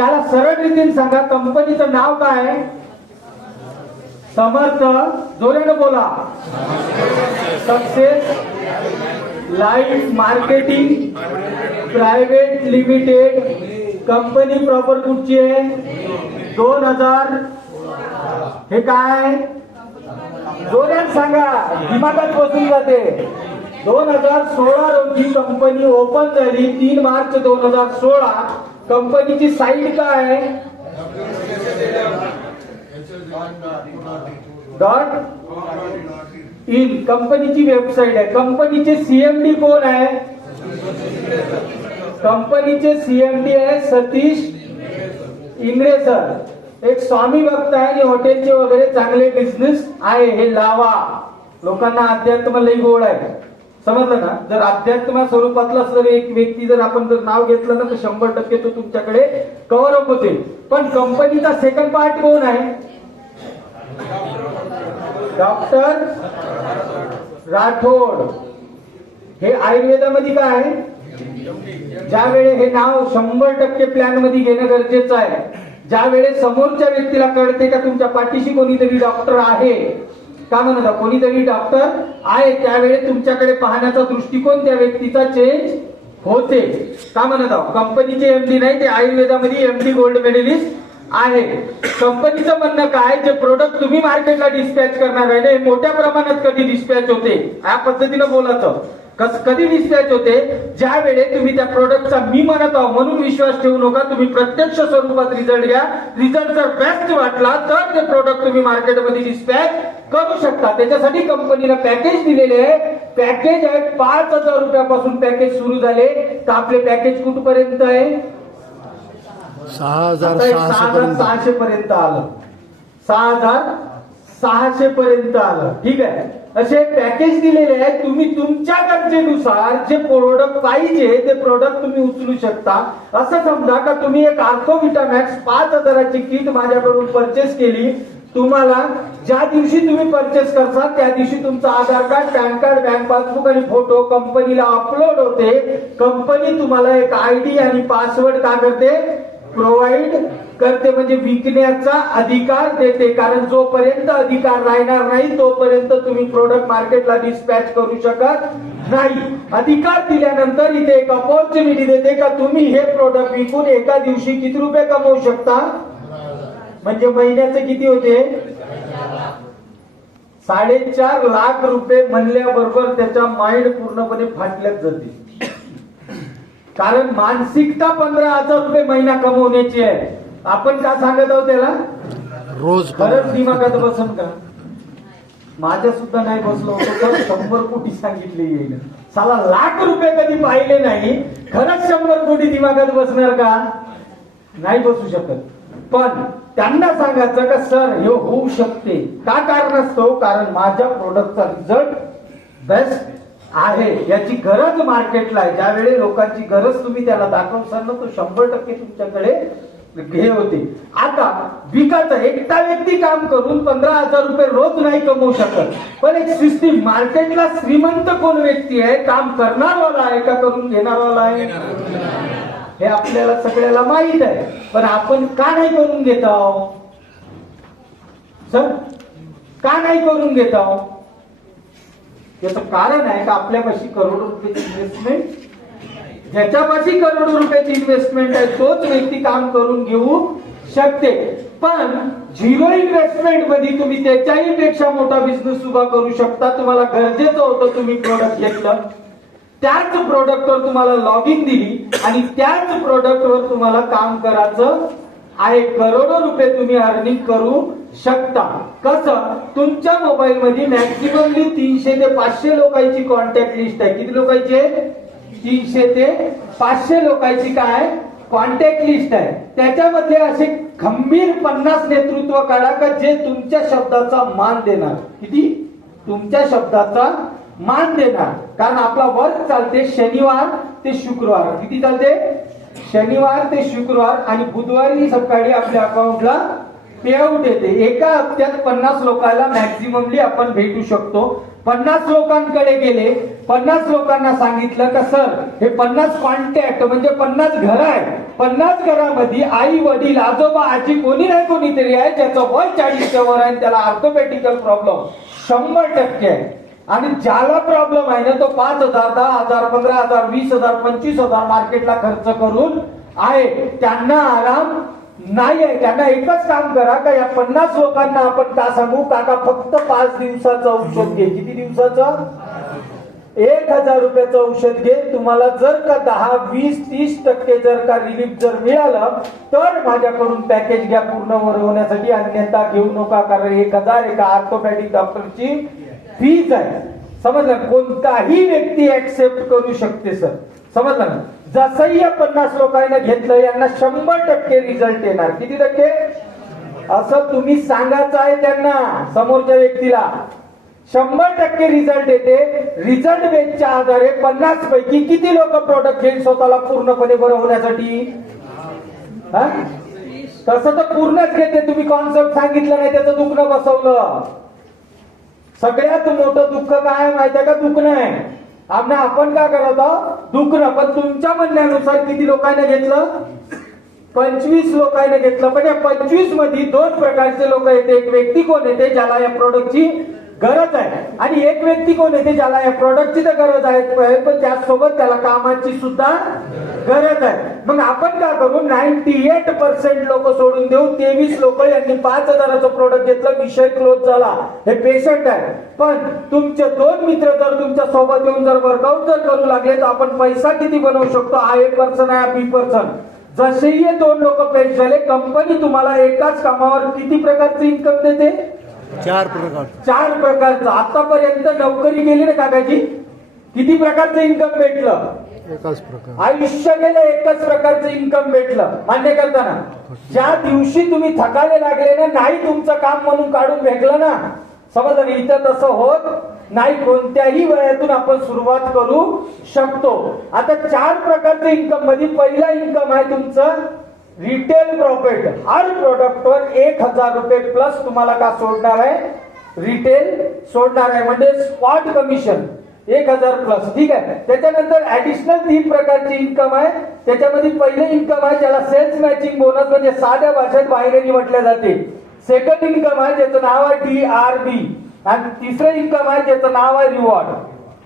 त्याला सरळ रीतीने सांगा कंपनीचं नाव काय आहे? समर्थ. जोराने बोला. Success life marketing private limited. Company proper कुठची आहे? 2000. हे काय? जोरात सांगा, दिमागात बसून जाते. 2016 रोजी कंपनी ओपन झाली. 3 मार्च 2016. कंपनीची साईट काय आहे? .in कंपनीची वेबसाईट आहे. कंपनीचे सीएमडी कोण आहे? कंपनीचे सीएमडी आहे सतीश इंगळे सर. एक स्वामी भक्त आहे आणि हॉटेलचे वगैरे चांगले बिझनेस आहे. हे लावा. लोकांना अध्यात्म लई गोड आहे, समजलं ना. जर अध्यात्म स्वरूपातला जर एक व्यक्ती जर आपण जर नाव घेतलं ना तर 100% तो तुमच्याकडे कव्हर अप होते. पण कंपनीचा सेकंड पार्ट कोण आहे? डॉक्टर राठोड. हे आयुर्वेदामध्ये काय आहे? ज्या वेळे हे नाव 100% प्लॅन मध्ये घेणं गरजेचं आहे. ज्या वेळेस समोरच्या व्यक्तीला कळते का तुमच्या पाठीशी कोणीतरी डॉक्टर आहे, का म्हणता कोणीतरी डॉक्टर आहे, त्यावेळेस तुमच्याकडे पाहण्याचा दृष्टिकोन त्या व्यक्तीचा चेंज होते. का म्हणत आहोत? कंपनीचे एमडी नाही, ते आयुर्वेदामध्ये एमडी गोल्ड मेडलिस्ट आहे. कंपनीचं म्हणणं काय, जे प्रोडक्ट तुम्ही मार्केटला डिस्पॅच करणार आहे हे मोठ्या प्रमाणात कधी डिस्पॅच होते? या पद्धतीनं बोलायचं. कधी डिस्पॅच होते? ज्या वेळे तुम्ही त्या प्रोडक्टचा मी म्हणत आहो म्हणून विश्वास ठेवू नका. तुम्ही प्रत्यक्ष स्वरूपात रिझल्ट घ्या. रिझल्ट जर बेस्ट वाटला तर ते प्रोडक्ट तुम्ही मार्केटमध्ये डिस्पॅच करू शकता. त्याच्यासाठी कंपनीला पॅकेज दिलेले आहे. पॅकेज आहे 5,000 रुपयापासून पॅकेज सुरू झाले. तर आपले पॅकेज कुठपर्यंत आहे? 6,600 पर्यंत आलं. 6,600 पर्यंत आलं. ठीक आहे. असे पॅकेज दिलेले आहे. तुम्ही तुमच्या गरजेनुसार जे प्रोडक्ट पाहिजे ते प्रोडक्ट तुम्ही उचलू शकता. असं समजा का तुम्ही एक आर्थोविटामॅक्स 5,000ची किट माझ्याकडून परचेस केली. तुम्हाला ज्या दिवशी तुम्ही परचेस करता त्या दिवशी तुमचं Aadhaar card, PAN card, bank passbook आणि फोटो कंपनीला अपलोड होते. कंपनी तुम्हाला एक आयडी आणि पासवर्ड का करते? प्रोव्हाइड करते. म्हणजे विकण्याचा अधिकार देते. कारण जोपर्यंत अधिकार राहणार नाही तोपर्यंत तुम्ही प्रोडक्ट मार्केटला डिस्पॅच करू शकत नाही. अधिकार दिल्यानंतर इथे एक अपॉर्च्युनिटी देते का तुम्ही हे प्रोडक्ट विकून एका दिवशी किती रुपये कमवू शकता? म्हणजे महिन्याचे किती होते? 4.5 लाख रुपये म्हणल्याबरोबर त्याच्या माइंड पूर्णपणे फाटल्याच जाते. कारण मानसिकता 15,000 रुपये महिना कमवण्याची आहे. आपण का सांगत आहोत त्याला? रोज खरंच दिमागात बसन का? माझ्या सुद्धा नाही बसलो होतो तर 100 कोटी सांगितले येईल. साला लाख रुपये कधी पाहिले नाही. खरंच 100 कोटी दिमागात बसणार का? नाही बसू शकत. पण त्यांना सांगायचं का सर हे होऊ शकते. का कारण असतो? कारण माझ्या प्रोडक्टचा रिझल्ट बेस्ट आहे. याची गरज मार्केटला आहे. ज्यावेळी लोकांची गरज तुम्ही त्याला दाखवसाल ना तो 100% तुमच्याकडे हे होते. आता विकायचं एकटा व्यक्ती काम करून 15,000 रुपये रोज नाही कमवू शकत. पण एक सिस्टीम मार्केटला श्रीमंत कोण व्यक्ती आहे? काम करणारवाला आहे का करून घेणारवाला आहे? हे आपल्याला सगळ्याला माहित आहे. पण आपण का नाही करून घेत आहोत? सर का नाही करून घेत आहोत? याचं कारण आहे का आपल्यापाशी करोडो रुपयाची इन्व्हेस्टमेंट, ज्याच्यापाशी करोडो रुपयाची इन्व्हेस्टमेंट आहे तोच व्यक्ती काम करून घेऊ शकते. पण झिरो इन्व्हेस्टमेंट मध्ये तुम्ही त्याच्याही पेक्षा मोठा बिझनेस उभा करू शकता. तुम्हाला गरजेचं होतं तुम्ही प्रोडक्ट घेतलं, त्याच प्रोडक्टवर तुम्हाला लॉग इन दिली आणि त्याच प्रोडक्टवर तुम्हाला काम करायचं आहे. करोडो रुपये तुम्ही अर्निंग करू शकता. कसं? तुमच्या मोबाईल मध्ये मॅक्सिममली 300 ते 500 लोकांची कॉन्टॅक्ट लिस्ट आहे. किती लोकांची आहे? 300 ते 500 लोकांची काय कॉन्टॅक्ट लिस्ट आहे. त्याच्यामध्ये असे खंबीर 50 नेतृत्व काढा का जे तुमच्या शब्दाचा मान देणार. किती? तुमच्या शब्दाचा मान देणार. कारण आपला वर्क चालते शनिवार ते शुक्रवार. किती चालते? शनिवार ते शुक्रवार. आणि बुधवारी सकाळी आपल्या अकाउंटला पेआउट येते. एका हप्त्यात 50 लोकांना मॅक्सिममली आपण भेटू शकतो. 50 लोकांकडे गेले, 50 लोकांना सांगितलं का सर हे 50 कॉन्टॅक्ट म्हणजे 50 घर आहे, 50 घरामध्ये आई वडील आजोबा आजी कोणी नाही कोणीतरी आहे ज्याचं वय 40च्या वर आहे, त्याला ऑर्थोपेडिकल प्रॉब्लेम 100% आहे. आणि ज्याला प्रॉब्लेम आहे ना तो 5,000 10,000 15,000 20,000 25,000 मार्केटला खर्च करून आहे, त्यांना आराम नाही आहे. त्यांना एकच काम करा का या 50 लोकांना आपण का सांगू काका फक्त 5 दिवसाचं औषध घे. किती दिवसाचं? 1,000 रुपयाचं औषध घे. तुम्हाला जर का 10 20 30% जर का रिलीफ जर मिळालं तर माझ्याकडून पॅकेज घ्या पूर्ण होण्यासाठी, अन्यथा घेऊ नका. कारण 1,000 एका ऑर्थोपॅडिक डॉक्टरची फीज आहे. समजलं? कोणताही व्यक्ती ऍक्सेप्ट करू शकते सर. समजलं ना? जसंही या 50 लोकांना घेतलं यांना 100% रिझल्ट येणार. किती टक्के? असं तुम्ही सांगायचं आहे त्यांना, समोरच्या व्यक्तीला 100% रिझल्ट येते. रिझल्ट बेसच्या आधारे 50 पैकी किती लोक प्रोडक्ट घेईल स्वतःला पूर्णपणे बरं होण्यासाठी? तसं तर पूर्णच घेते. तुम्ही कॉन्सेप्ट सांगितलं नाही त्याचं दुखणं बसवलं. सगळ्यात मोठं दुःख काय माहितीये का? दुखणं आहे. आपण काय करत आहोत? दुखणं. पण तुमच्या म्हणण्यानुसार किती लोकांना घेतलं? 25 लोकांना घेतलं. पण या 25 मध्ये 2 प्रकारचे लोक येते. एक व्यक्ती कोण येते ज्याला या प्रोडक्टची गरज आहे, आणि एक व्यक्ती कोण येते ज्याला या प्रोडक्टची तर गरज आहे पण त्याचसोबत त्याला कामाची सुद्धा गरज आहे. मग आपण काय करू? 98% लोक सोडून देऊ. 23 लोक यांनी 5,000चं प्रोडक्ट घेतलं, विषय क्लोज झाला. हे पेशंट आहे. पण तुमचे 2 मित्र जर तुमच्या सोबत येऊन जर वर्कआउट जर करू लागले तर आपण पैसा किती बनवू शकतो? A पर्सन आहे, B पर्सन. जसेही 2 लोक पेश झाले, कंपनी तुम्हाला एकाच कामावर किती प्रकारचे इन्कम देते? 4 प्रकारचं. आतापर्यंत नोकरी केली ना काकाजी, किती प्रकारचं इन्कम भेटलं? एकाच प्रकार. आयुष्य गेलं एकच प्रकारचं इन्कम भेटलं. मान्य करताना ज्या दिवशी तुम्ही थकायला लागले ना, नाही तुमचं काम म्हणून काढून फेकलं ना, समजलं? इथं तसं होत नाही. कोणत्याही वयातून आपण सुरुवात करू शकतो. आता 4 प्रकारचं इन्कम मध्ये पहिला इन्कम आहे तुमचं रिटेल प्रॉफिट. हर प्रोडक्टवर 1,000 रुपये प्लस तुम्हाला का सोडणार आहे? रिटेल सोडणार आहे. म्हणजे स्पॉट कमिशन 1,000 प्लस. ठीक आहे. त्याच्यानंतर ऍडिशनल 3 प्रकारची इन्कम आहे. त्याच्यामध्ये पहिले इन्कम आहे ज्याला सेल्स मॅचिंग बोनस म्हणजे साध्या भाषेत बाहेरही म्हटले जाते. सेकंड इन्कम आहे ज्याचं नाव आहे DRB, आणि तिसरं इन्कम आहे ज्याचं नाव आहे रिवॉर्ड.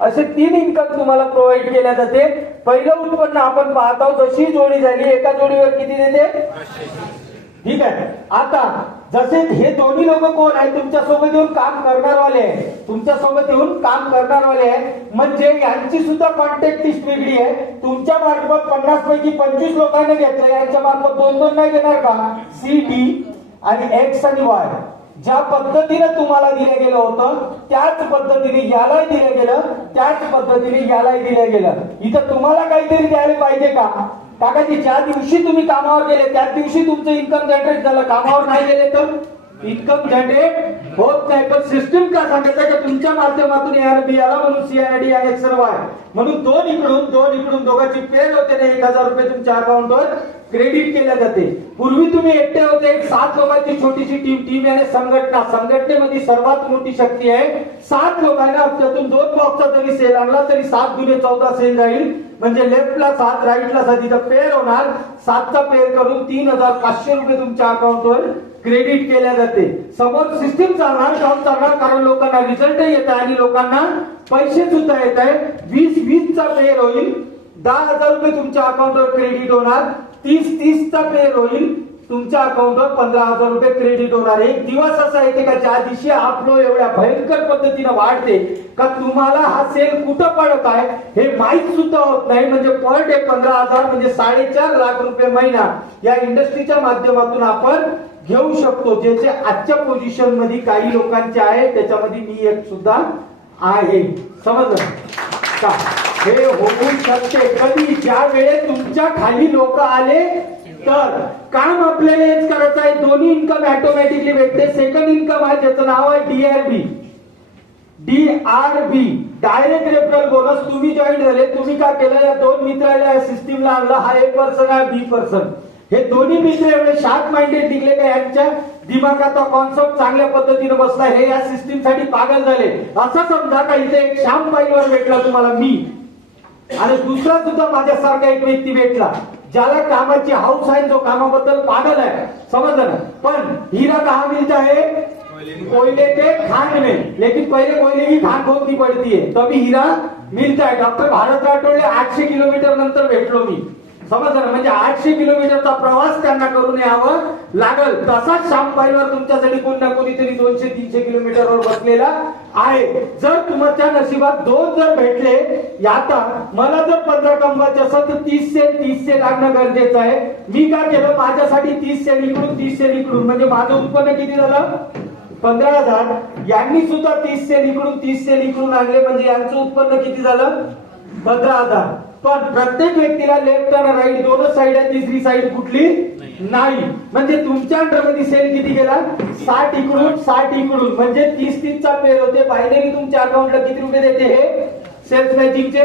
असे 3 इन्कम तुम्हाला प्रोव्हाइड केल्या जाते. पहिलं उत्पन्न आपण पाहत आहोत. जशी जोडी झाली एका जोडीवर किती देते? ठीक आहे. आता जसे हे दोन्ही लोक कोण आहे? तुमच्या सोबत येऊन काम करणारवाले आहे. तुमच्या सोबत येऊन काम करणारवाले आहे म्हणजे यांची सुद्धा कॉन्टॅक्ट लिस्ट वेगळी आहे. तुमच्या मार्फत 50 पैकी 25 लोकांना घेतलं, यांच्या मार्फत 2-2 नाही घेणार का? C, D आणि X आणि Y. ज्या पद्धतीने तुम्हाला दिलं गेलं होतं त्याच पद्धतीने यालाही दिलं गेलं, त्याच पद्धतीने यालाही दिलं गेलं. इथं तुम्हाला काहीतरी द्यायला पाहिजे का? काकाजी ज्या दिवशी तुम्ही कामावर गेले त्याच दिवशी तुमचं इन्कम जनरेट झालं. कामावर नाही गेले तर इन्कम जनरेट होत नाही. पण सिस्टीम का सांगितलं की तुमच्या माध्यमातून A आला म्हणून C आणि D आणि X आणि Y म्हणून 2 इकडून दोघांची पेर होते ना, 1,000 रुपये तुमच्या अकाउंटवर क्रेडिट केल्या जाते. पूर्वी तुम्ही एकटे होते. 7 लोकांची छोटीशी टीम आणि संघटनेमध्ये सर्वात मोठी शक्ती आहे 7 लोकांना. हप्त्यातून 2 बॉक्सचा जरी सेल आणला तरी 7 गुणे 14 सेल जाईल. म्हणजे लेफ्टला 7 राईटला 7 इथं पेर होणार. 7चा पेर करून 3,500 रुपये तुमच्या अकाउंटवर क्रेडिट केल्या जाते. समोर सिस्टीम चालणार, काम चालणार, कारण लोकांना रिझल्ट येत आहे आणि लोकांना पैसे सुद्धा येत आहे. 20-20चा पेर होईल, 10,000 रुपये तुमच्या अकाउंटवर क्रेडिट होणार. 30-30चा पेर होईल, तुमच्या अकाउंटवर 15,000 रुपये क्रेडिट होणार. एक दिवस असा येते का ज्या दिवशी आपलो एवढ्या भयंकर पद्धतीने वाढते का तुम्हाला हा सेल कुठं पडत आहे हे माहीत सुद्धा होत नाही. म्हणजे पर डे 15,000 म्हणजे 4.5 लाख रुपये महिना या इंडस्ट्रीच्या माध्यमातून आपण घेऊ शकतो. ज्याचे आजच्या पोझिशन मध्ये काही लोकांचे आहे, त्याच्यामध्ये मी एक सुद्धा आहे. समजलं का? हे होऊ शकते कधी? ज्या वेळेस तुमच्या खाली लोक आले तर. काम आपल्याला हेच करायचं आहे. दोन्ही इन्कम ऑटोमॅटिकली भेटते. सेकंड इन्कम आहे ज्याचं नाव आहे DRB डायरेक्ट रेफरल बोनस. तुम्ही जॉईन झाले, तुम्ही काय केलं? या 2 मित्राला या सिस्टीमला आणलं. हा A पर्सन आहे, B पर्सन. हे दोन्ही मित्र एवढे शार्प माइंडेड निघले का यांच्या दिमागात कॉन्सेप्ट चांगल्या पद्धतीने बसला, हे या सिस्टीम साठी पागल झाले. असं समजा का इथे एक श्याम पाईलवर भेटला तुम्हाला मी, आणि दुसरा सुद्धा माझ्यासारखा एक व्यक्ती भेटला ज्याला कामाची हाऊस आहे, जो कामाबद्दल पागल आहे, समजलं ना. पण हीरा कहाँ मिलता है? कोयले के खान में, लेकिन पहले कोयले की खान खोदनी पड़ती है तभी हीरा मिलता है. डॉक्टर भारत राठोडले 800 किलोमीटर नंतर भेटलो मी, समजलं ना. म्हणजे 800 किलोमीटरचा प्रवास त्यांना करून यावं लागल. तसाच श्याम पाईलवर तुमच्यासाठी कोण ना कोणीतरी 200-300 किलोमीटरवर बसलेला आहे. जर तुमच्या नशिबात दोन जर भेटले, आता मला जर 15 कमवायचे असेल तर 30 लागणं गरजेचं आहे. मी काय केलं, माझ्यासाठी 30 इकडून 30 इकडून, म्हणजे माझं उत्पन्न किती झालं? 15,000. यांनी सुद्धा 30 इकडून 30 इकडून आणले, म्हणजे यांचं उत्पन्न किती झालं? 15,000. पण प्रत्येक व्यक्तीला लेफ्ट आणि राईट दोनच साईड आहे, तिसरी साईड कुठली नाही. म्हणजे तुमच्या अंडरमध्ये सेल किती गेला? 60 इकडून 60 इकडून, म्हणजे 30 चा पेर होते. बायनरी तुमच्या अकाउंटला किती रुपये देते? हे सेल्स मॅचिंगचे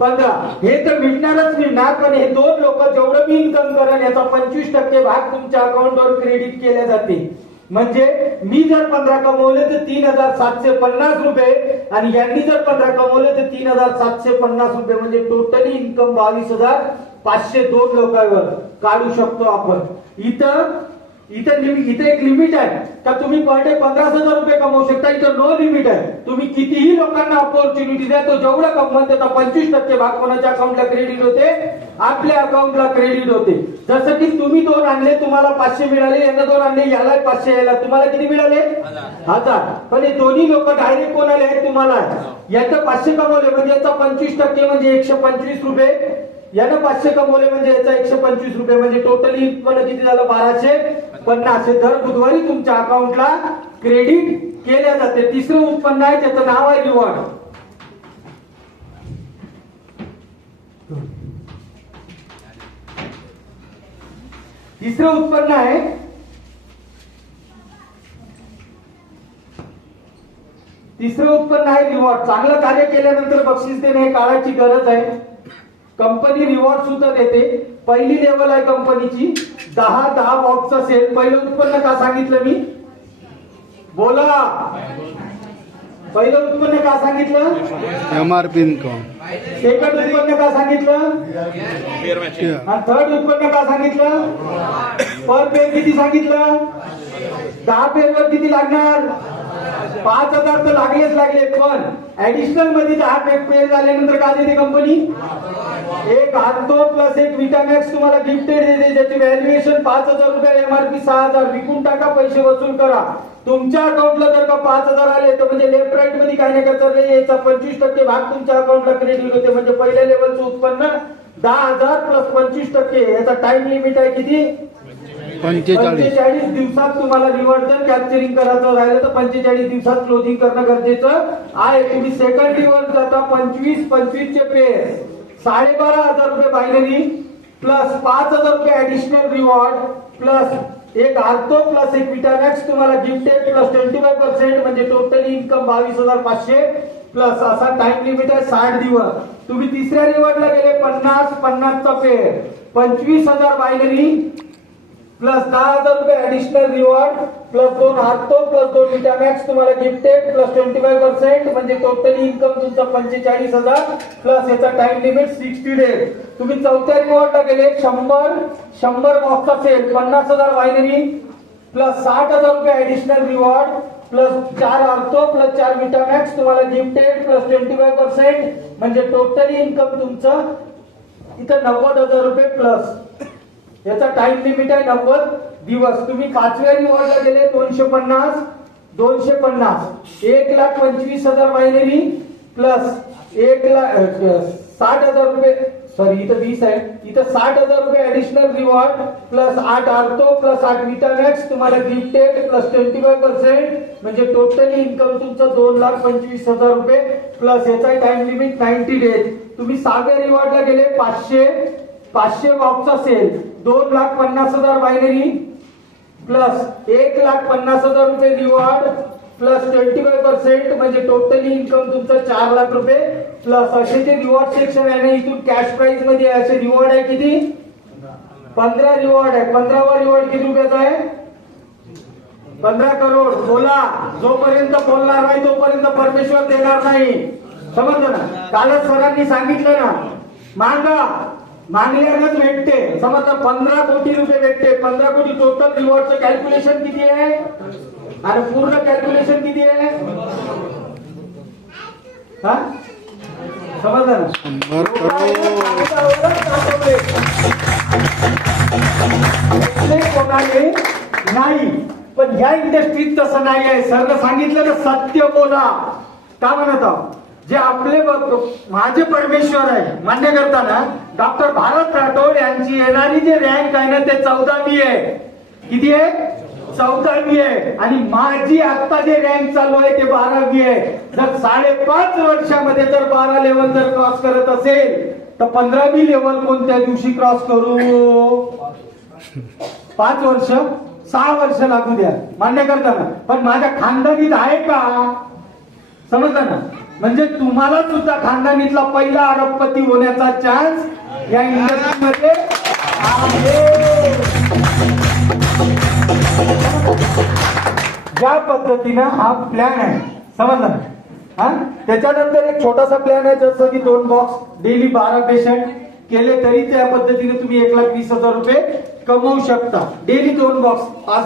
15. हे तर मिळणारच मिळणार, पण हे दोन लोक जेवढं मी इन्कम करेल याचा 25% भाग तुमच्या अकाउंटवर क्रेडिट केले जाते. म्हणजे मी जर 15 कमवले तर 3,750 रुपये, आणि यांनी जर 15 कमवले तर 3,750 रुपये, म्हणजे टोटली इन्कम 22,500 दोन लोकांवर काढू शकतो आपण. इथं एक लिमिट आहे का तुम्ही पर डे 15,000 रुपये कमवू शकता. इथं नो लिमिट आहे. तुम्ही कितीही लोकांना अपॉर्च्युनिटी द्या, तो जेवढा कमवत त्याचा 25% भाग कोणाच्या अकाउंटला क्रेडिट होते? आपल्या अकाउंटला क्रेडिट होते. जसं की तुम्ही 2 आणले, तुम्हाला 500 मिळाले, यांना 2 आणले, याला 500, याला तुम्हाला किती मिळाले? 1000. पण हे दोन्ही लोक डायरेक्ट कोणाला आहेत? तुम्हाला. याचं 500 कमवले म्हणजे याचा 25% म्हणजे 125 रुपये, यानं 500 कमवले म्हणजे याचा 125 रुपये, म्हणजे टोटली उत्पन्न किती झालं? 1250. हे दर बुधवारी तुमच्या अकाउंटला क्रेडिट केल्या जाते. तिसरं उत्पन्न आहे, त्याचं नाव आहे रिवॉर्ड. तिसरं उत्पन्न आहे रिवॉर्ड. चांगलं कार्य केल्यानंतर बक्षीस देणे हे काळाची गरज आहे. कंपनी रिवॉर्ड सुद्धा देते. पहिली लेवल आहे कंपनीची 10 बॉक्सचा सेल. पहिलं उत्पन्न का सांगितलं मी? बोला. पहिलं उत्पन्न का सांगितलं? MRP income. सेकंड उत्पन्न का सांगितलं? आणि थर्ड उत्पन्न का सांगितलं? पर पेर किती सांगितलं? 10 पेरवर किती लागणार? 5,000 तर लागले. पण ऍडिशनल मध्ये 10 पेर झाल्यानंतर काय देते कंपनी? एक आर्थो प्लस एक विटामॅक्स तुम्हाला गिफ्टेड देते, ज्याची व्हॅल्युएशन 5,000 रुपये, MRP 6,000. विकून टाका, पैसे वसूल करा. तुमच्या अकाउंटला जर का 5,000 आले तर म्हणजे लेफ्ट राईट मध्ये काय नाही करायचं, याचा 25% भाग तुमच्या अकाउंटला क्रेडिट होते. म्हणजे पहिल्या लेवलचं उत्पन्न 10,000 प्लस 25%. याचा टाइम लिमिट आहे किती? 45 दिवसात तुम्हाला रिवॉर्ड जर कॅप्चरिंग करायचं राहिलं तर 45 दिवसात क्लोजिंग करणं गरजेचं आहे. तुम्ही सेकंड रिवॉर्ड जाता 25 चे पे 12,500 रुपये बायनरी प्लस 5,000 रुपये ऍडिशनल रिवॉर्ड प्लस एक आर्थो प्लस एक विटामॅक्स तुम्हाला गिफ्टेड प्लस 25%, म्हणजे टोटली इन्कम 22,500 प्लस. असा टाइम लिमिट आहे 60 दिवस. तुम्ही तिसऱ्या रिवॉर्डला गेले 50 चा पे 25,000 बायनरी प्लस 10,000 रुपये additional reward plus 2 ortho plus 2 विटामॅक्स तुम्हाला गिफ्टेड प्लस 25%, म्हणजे टोटली इन्कम तुमचा 45,000 प्लस याचा टाइम लिमिट 60 डेज. तुम्ही चौथ्या रिवॉर्डला गेले 100 बॉक्सचा सेल 50,000 बायनरी प्लस 60,000 रुपये additional reward plus 4 ortho plus 4 विटामॅक्स तुम्हाला गिफ्टेड प्लस 25%, म्हणजे टोटली इन्कम तुमचं इथं 90,000 रुपये प्लस. याचा टाइम लिमिट आहे 90 दिवस. तुम्ही 5व्या रिवॉर्डला गेले 250 1,25,000 बायनरी प्लस 60,000 रुपये, सॉरी इथं 20 आहे, इथं 60,000 रुपये additional reward plus 8 ortho plus 8 विटामॅक्स तुम्हाला गिफ्टेड प्लस 25%, म्हणजे टोटली इन्कम तुमचं 2,25,000 रुपये प्लस. याचा टाइम लिमिट 90 डेज. तुम्ही 6व्या रिवॉर्डला गेले 500 बॉक्सचा सेल 2,50,000 बायनरी प्लस 1,50,000 रुपये रिवॉर्ड प्लस 25%, म्हणजे टोटली इन्कम तुमचं 4 लाख रुपये प्लस. असे ते रिवॉर्ड सेक्शन आहे ना, इथून कॅश प्राइस मध्ये असे रिवॉर्ड आहे किती? 15 रिवॉर्ड आहे. 15वा रिवॉर्ड किती रुपयाचा आहे? 15 करोड. बोला, जोपर्यंत बोलणार नाही तोपर्यंत परमेश्वर देणार नाही. समजलं ना? कालच सरांनी सांगितलं ना, मागा मागल्यानंच भेटते. समजलं? 15 कोटी रुपये भेटते. 15 कोटी टोटल रिवॉर्डचं कॅल्क्युलेशन किती आहे आणि पूर्ण कॅल्क्युलेशन किती आहे? हा, समजलं ना? 100 करोड. कोणाले नाही, पण या इंडस्ट्रीत तसं नाही आहे. सरनं सांगितलं ना, सत्य बोला. का म्हणत आहोत? जे आपले माझे परमेश्वर आहे मान्य करताना डॉक्टर भारत राठोड यांची येणारी जे रँक आहे ना ते 14वी आहे. किती आहे? 14वी आहे. आणि माझी आता जे रँक चालू आहे ते 12वी आहे. जर 5.5 वर्षामध्ये जर 12 लेवल जर क्रॉस करत असेल तर 15वी लेवल कोणत्या दिवशी क्रॉस करू? 5 वर्ष 6 वर्ष लागू द्या मान्य करताना. पण माझ्या खानदानीत आहे का? समजलं ना? म्हणजे तुम्हाला सुद्धा खानदानीतला पहिला अरबपती होण्याचा चान्स या इंडस्ट्रीमध्ये आहे. ज्या पद्धतीनं हा प्लॅन आहे, समजलं ना? हा, त्याच्यानंतर एक छोटासा प्लॅन आहे, जसं की 2 बॉक्स डेली 12 पेशंट केले तरी त्या पद्धतीने तुम्ही 1,20,000 रुपये कमवू शकता. डेली 2 बॉक्स 5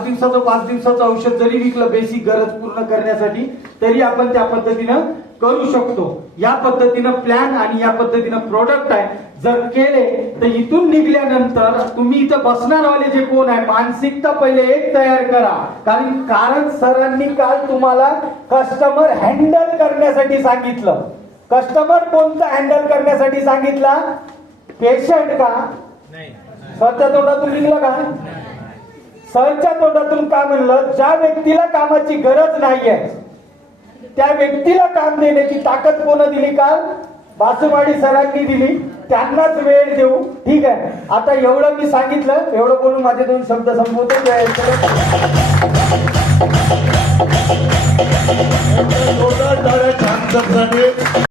दिवसाचं औषध जरी विकलं बेसिक गरज पूर्ण करण्यासाठी तरी आपण त्या पद्धतीनं करू शकतो. या पद्धतीनं प्लॅन आणि या पद्धतीनं प्रोडक्ट आहे. जर केले तर इथून निघल्यानंतर तुम्ही इथं बसणारवाले जे कोण आहे मानसिकता पहिले एक तयार करा. कारण सरांनी काल तुम्हाला कस्टमर हँडल करण्यासाठी सांगितलं. कस्टमर कोणता हँडल करण्यासाठी सांगितला? पेशंट का? सरच्या तोंडातून निघलं का? सरच्या तोंडातून का म्हणलं? ज्या व्यक्तीला कामाची गरज नाहीये त्या व्यक्तीला काम देण्याची ताकद कोण दिली? काल बासुवाडी सरांनी दिली. त्यांनाच वेळ देऊ. ठीक आहे, आता एवढं मी सांगितलं, एवढं बोलून माझे 2 शब्द संपवतो. जोरदार टाळ्या छान शब्दाने